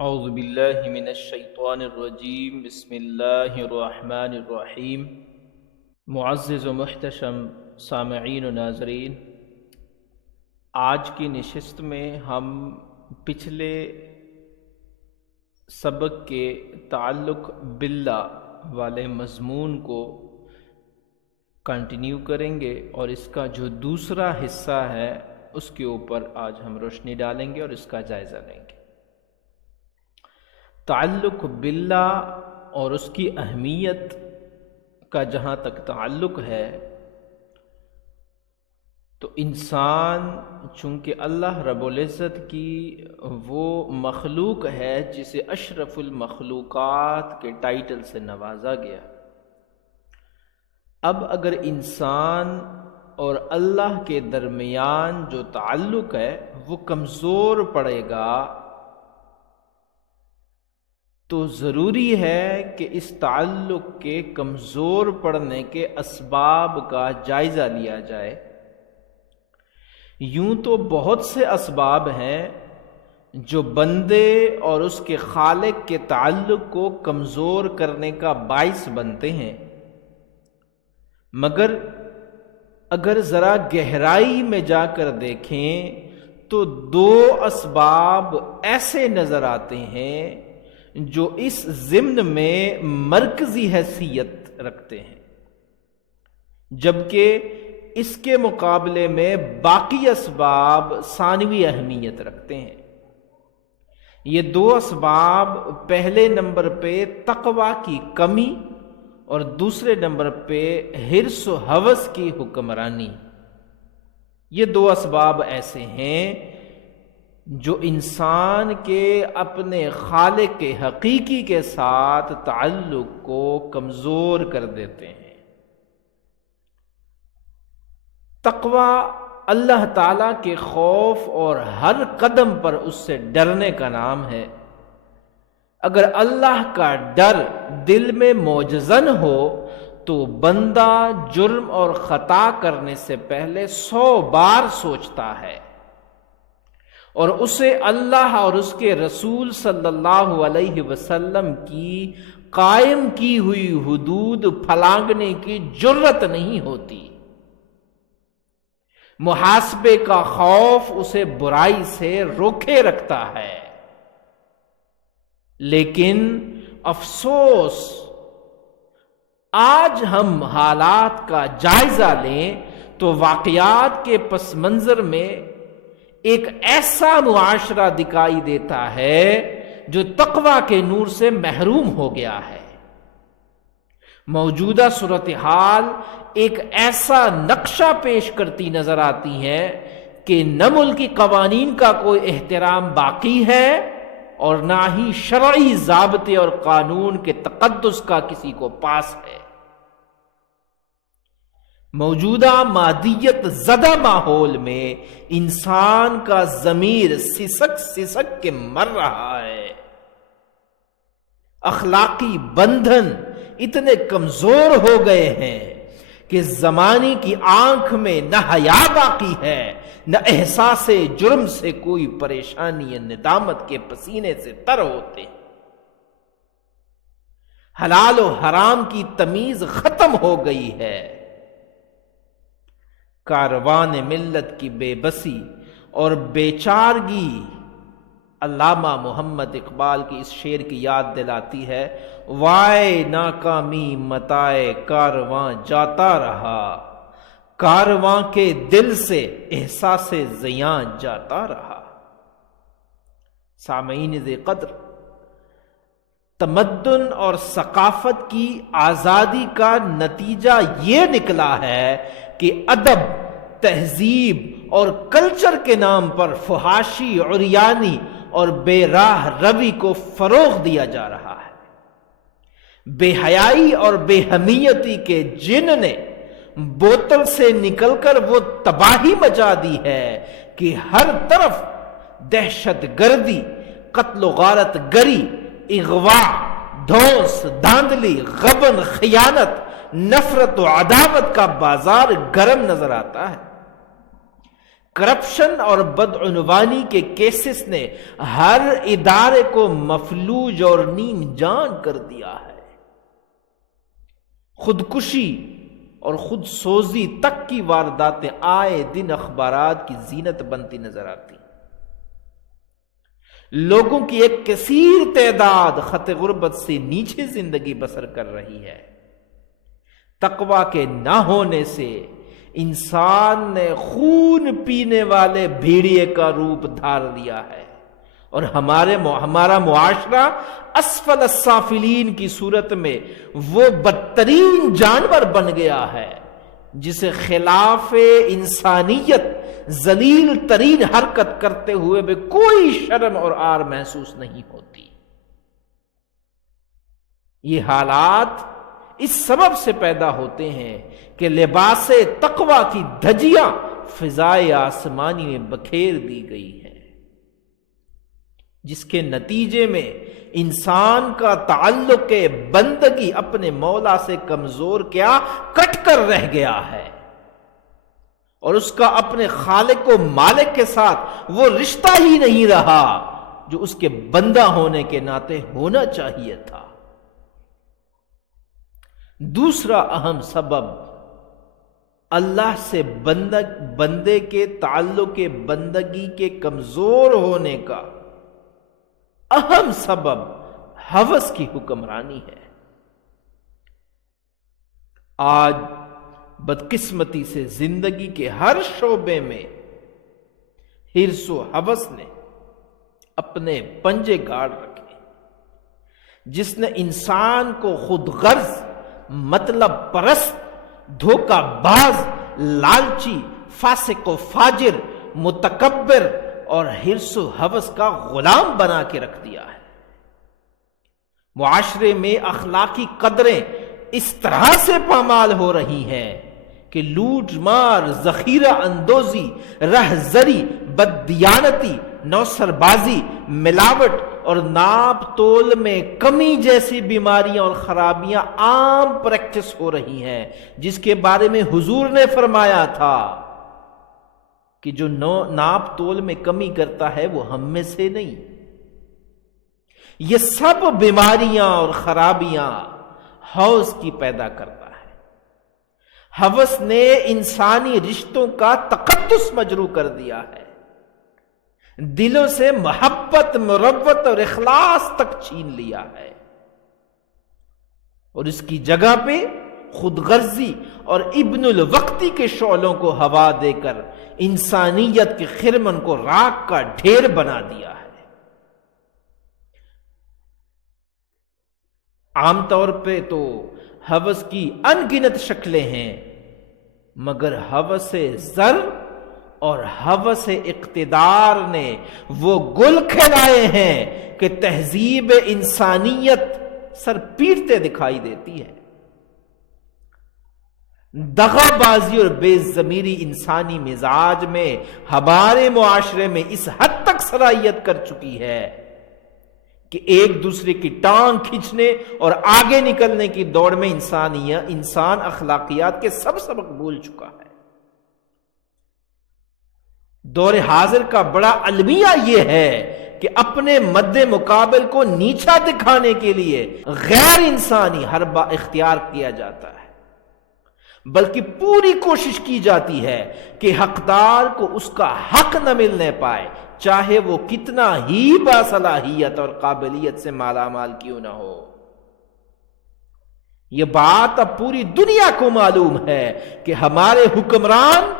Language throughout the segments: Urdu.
اعوذ باللہ من الشیطان الرجیم بسم اللہ الرحمن الرحیم۔ معزز و محتشم سامعین و ناظرین، آج کی نشست میں ہم پچھلے سبق کے تعلق باللہ والے مضمون کو کنٹینیو کریں گے اور اس کا جو دوسرا حصہ ہے اس کے اوپر آج ہم روشنی ڈالیں گے اور اس کا جائزہ لیں گے۔ تعلق باللہ اور اس کی اہمیت کا جہاں تک تعلق ہے تو انسان چونکہ اللہ رب العزت کی وہ مخلوق ہے جسے اشرف المخلوقات کے ٹائٹل سے نوازا گیا، اب اگر انسان اور اللہ کے درمیان جو تعلق ہے وہ کمزور پڑے گا تو ضروری ہے کہ اس تعلق کے کمزور پڑنے کے اسباب کا جائزہ لیا جائے۔ یوں تو بہت سے اسباب ہیں جو بندے اور اس کے خالق کے تعلق کو کمزور کرنے کا باعث بنتے ہیں، مگر اگر ذرا گہرائی میں جا کر دیکھیں تو دو اسباب ایسے نظر آتے ہیں جو اس ضمن میں مرکزی حیثیت رکھتے ہیں، جبکہ اس کے مقابلے میں باقی اسباب ثانوی اہمیت رکھتے ہیں۔ یہ دو اسباب پہلے نمبر پہ تقوی کی کمی اور دوسرے نمبر پہ حرص و ہوس کی حکمرانی، یہ دو اسباب ایسے ہیں جو انسان کے اپنے خالق کے حقیقی کے ساتھ تعلق کو کمزور کر دیتے ہیں۔ تقوی اللہ تعالیٰ کے خوف اور ہر قدم پر اس سے ڈرنے کا نام ہے۔ اگر اللہ کا ڈر دل میں موجزن ہو تو بندہ جرم اور خطا کرنے سے پہلے 100 بار سوچتا ہے اور اسے اللہ اور اس کے رسول صلی اللہ علیہ وسلم کی قائم کی ہوئی حدود پھلانگنے کی جرت نہیں ہوتی۔ محاسبے کا خوف اسے برائی سے روکے رکھتا ہے، لیکن افسوس آج ہم حالات کا جائزہ لیں تو واقعات کے پس منظر میں ایک ایسا معاشرہ دکھائی دیتا ہے جو تقوی کے نور سے محروم ہو گیا ہے۔ موجودہ صورتحال ایک ایسا نقشہ پیش کرتی نظر آتی ہے کہ نہ ملکی قوانین کا کوئی احترام باقی ہے اور نہ ہی شرعی ضابطے اور قانون کے تقدس کا کسی کو پاس ہے۔ موجودہ مادیت زدہ ماحول میں انسان کا ضمیر سسک سسک کے مر رہا ہے۔ اخلاقی بندھن اتنے کمزور ہو گئے ہیں کہ زمانے کی آنکھ میں نہ حیا باقی ہے، نہ احساس جرم سے کوئی پریشانی یا ندامت کے پسینے سے تر ہوتے۔ حلال و حرام کی تمیز ختم ہو گئی ہے۔ کاروان ملت کی بے بسی اور بے چارگی علامہ محمد اقبال کی اس شعر کی یاد دلاتی ہے، وائے ناکامی متائے کارواں جاتا رہا، کارواں کے دل سے احساس زیاں جاتا رہا۔ سامعین ذی قدر، تمدن اور ثقافت کی آزادی کا نتیجہ یہ نکلا ہے کہ ادب، تہذیب اور کلچر کے نام پر فحاشی، عریانی اور بے راہ روی کو فروغ دیا جا رہا ہے۔ بے حیائی اور بے حمیتی کے جن نے بوتل سے نکل کر وہ تباہی مچا دی ہے کہ ہر طرف دہشت گردی، قتل و غارت گری، اغوا، دھونس، دھاندلی، غبن، خیانت، نفرت و عداوت کا بازار گرم نظر آتا ہے۔ کرپشن اور بدعنوانی کے کیسز نے ہر ادارے کو مفلوج اور نیم جان کر دیا ہے۔ خودکشی اور خود سوزی تک کی وارداتیں آئے دن اخبارات کی زینت بنتی نظر آتی۔ لوگوں کی ایک کثیر تعداد خط غربت سے نیچے زندگی بسر کر رہی ہے۔ تقوی کے نہ ہونے سے انسان نے خون پینے والے بھیڑیے کا روپ دھار لیا ہے، اور ہمارا معاشرہ اسفل السافلین کی صورت میں وہ بدترین جانور بن گیا ہے جسے خلاف انسانیت ذلیل ترین حرکت کرتے ہوئے بھی کوئی شرم اور عار محسوس نہیں ہوتی۔ یہ حالات اس سبب سے پیدا ہوتے ہیں کہ لباس تقوی کی دھجیاں فضائے آسمانی میں بکھیر دی گئی ہیں، جس کے نتیجے میں انسان کا تعلق بندگی اپنے مولا سے کمزور کیا کٹ کر رہ گیا ہے، اور اس کا اپنے خالق و مالک کے ساتھ وہ رشتہ ہی نہیں رہا جو اس کے بندہ ہونے کے ناطے ہونا چاہیے تھا۔ دوسرا اہم سبب اللہ سے بندے کے تعلق بندگی کے کمزور ہونے کا اہم سبب ہوس کی حکمرانی ہے۔ آج بدقسمتی سے زندگی کے ہر شعبے میں حرص و ہوس نے اپنے پنجے گاڑ رکھے، جس نے انسان کو خود غرض، مطلب پرست، دھوکہ باز، لالچی، فاسق و فاجر، متکبر اور حرص و ہوس کا غلام بنا کے رکھ دیا ہے۔ معاشرے میں اخلاقی قدریں اس طرح سے پامال ہو رہی ہیں کہ لوٹ مار، ذخیرہ اندوزی، رہزری، بددیانتی، نوسربازی، ملاوٹ اور ناپ تول میں کمی جیسی بیماریاں اور خرابیاں عام پریکٹس ہو رہی ہیں، جس کے بارے میں حضور نے فرمایا تھا کہ جو ناپ تول میں کمی کرتا ہے وہ ہم میں سے نہیں۔ یہ سب بیماریاں اور خرابیاں ہوس کی پیدا کرتا ہے۔ ہوس نے انسانی رشتوں کا تقدس مجروح کر دیا ہے، دلوں سے محبت، مروت اور اخلاص تک چھین لیا ہے، اور اس کی جگہ پہ خود غرضی اور ابن الوقتی کے شعلوں کو ہوا دے کر انسانیت کے خرمن کو راکھ کا ڈھیر بنا دیا ہے۔ عام طور پہ تو ہوس کی ان گنت شکلیں ہیں، مگر ہوس زر اور ہوس اقتدار نے وہ گل کھلائے ہیں کہ تہذیب انسانیت سر پیٹتے دکھائی دیتی ہے۔ دغا بازی اور بے ضمیری انسانی مزاج میں ہمارے معاشرے میں اس حد تک سرایت کر چکی ہے کہ ایک دوسرے کی ٹانگ کھینچنے اور آگے نکلنے کی دوڑ میں انسان اخلاقیات کے سب سبق بھول چکا ہے۔ دور حاضر کا بڑا المیہ یہ ہے کہ اپنے مد مقابل کو نیچا دکھانے کے لیے غیر انسانی حربہ اختیار کیا جاتا ہے، بلکہ پوری کوشش کی جاتی ہے کہ حقدار کو اس کا حق نہ ملنے پائے، چاہے وہ کتنا ہی باصلاحیت اور قابلیت سے مالا مال کیوں نہ ہو۔ یہ بات اب پوری دنیا کو معلوم ہے کہ ہمارے حکمران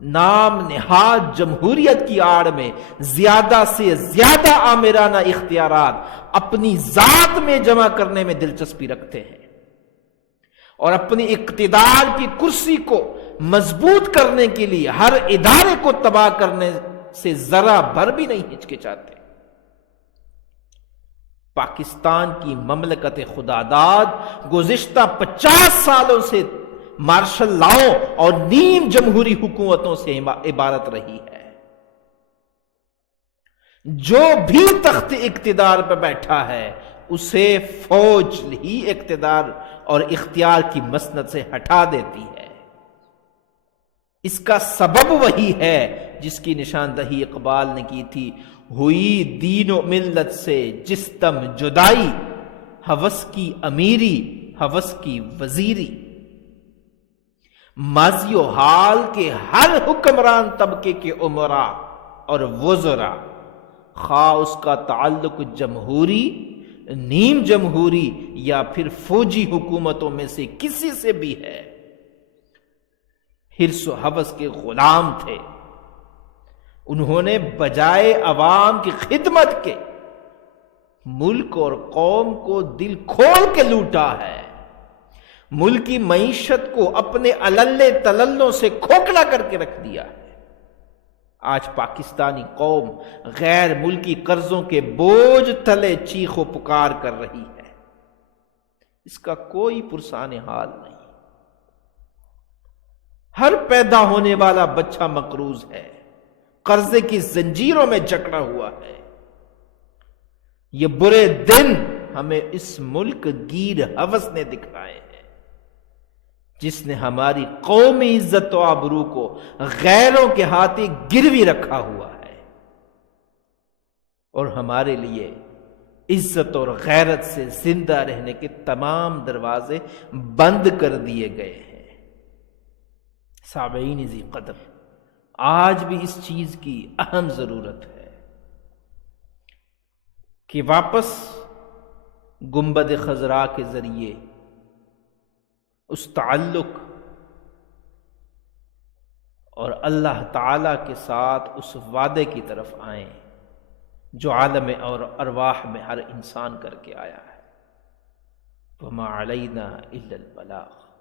نام نہاد جمہوریت کی آڑ میں زیادہ سے زیادہ آمرانہ اختیارات اپنی ذات میں جمع کرنے میں دلچسپی رکھتے ہیں، اور اپنی اقتدار کی کرسی کو مضبوط کرنے کے لیے ہر ادارے کو تباہ کرنے سے ذرا بھر بھی نہیں ہچکچاتے۔ پاکستان کی مملکت خداداد گزشتہ 50 سالوں سے مارشل لاؤں اور نیم جمہوری حکومتوں سے عبارت رہی ہے۔ جو بھی تخت اقتدار پہ بیٹھا ہے اسے فوج ہی اقتدار اور اختیار کی مسند سے ہٹا دیتی ہے۔ اس کا سبب وہی ہے جس کی نشاندہی اقبال نے کی تھی، ہوئی دین و ملت سے جس دم جدائی، ہوس کی امیری ہوس کی وزیری۔ ماضی و حال کے ہر حکمران طبقے کے عمراء اور وزراء، خواہ اس کا تعلق جمہوری، نیم جمہوری یا پھر فوجی حکومتوں میں سے کسی سے بھی ہے، حرص و ہوس کے غلام تھے۔ انہوں نے بجائے عوام کی خدمت کے ملک اور قوم کو دل کھول کے لوٹا ہے، ملک کی معیشت کو اپنے اللے تللوں سے کھوکھلا کر کے رکھ دیا ہے۔ آج پاکستانی قوم غیر ملکی قرضوں کے بوجھ تلے چیخ و پکار کر رہی ہے، اس کا کوئی پرسان حال نہیں۔ ہر پیدا ہونے والا بچہ مقروض ہے، قرضے کی زنجیروں میں جکڑا ہوا ہے۔ یہ برے دن ہمیں اس ملک گیر ہوس نے دکھائے ہیں، جس نے ہماری قومی عزت و آبرو کو غیروں کے ہاتھیں گروی رکھا ہوا ہے، اور ہمارے لیے عزت اور غیرت سے زندہ رہنے کے تمام دروازے بند کر دیے گئے ہیں۔ سامعین ذی قدر، آج بھی اس چیز کی اہم ضرورت ہے کہ واپس گنبد خضراء کے ذریعے اس تعلق اور اللہ تعالی کے ساتھ اس وعدے کی طرف آئیں جو عالم اور ارواح میں ہر انسان کر کے آیا ہے، وَمَا عَلَيْنَا إِلَّا الْبَلَاغُ۔